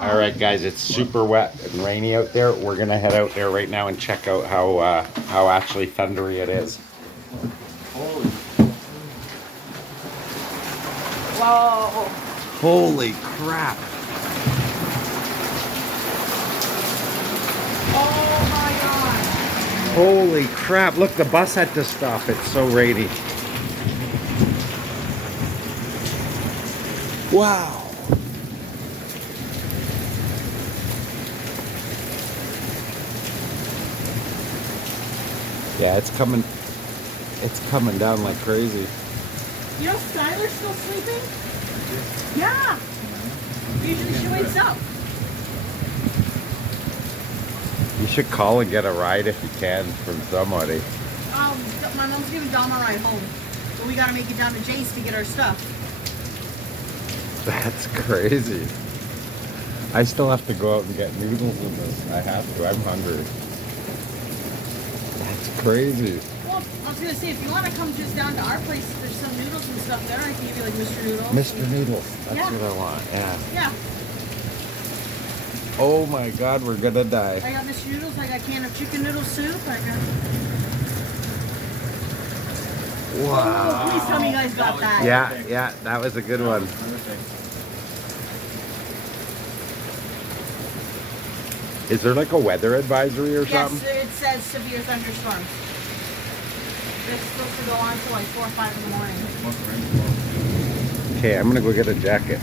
All right, guys, it's super wet and rainy out there. We're gonna head out there right now and check out how actually thundery it is. Whoa. Holy crap! Oh my god. Holy crap! Look, the bus had to stop. It's so rainy. Wow. Yeah, it's coming down like crazy. You know Skylar's still sleeping? Yeah. Usually she wakes up. You should call and get a ride if you can from somebody. My mom's giving Dom a ride home. But we gotta make it down to Jace to get our stuff. That's crazy. I still have to go out and get noodles in this. I have to. I'm hungry. That's crazy. Well, I was gonna say, if you wanna come just down to our place, there's some noodles and stuff there. I can give you like Mr. Noodles. Mr. Noodles. That's Yeah. what I want. Yeah. Yeah. Oh my God, we're gonna die. I got Mr. Noodles, I got a can of chicken noodle soup, I got... Wow. Oh, please tell me you guys got that. Yeah, that was a good one. Is there like a weather advisory or Yes, something? it says severe thunderstorms. It's supposed to go on till like 4 or 5 in the morning. Okay, I'm gonna go get a jacket.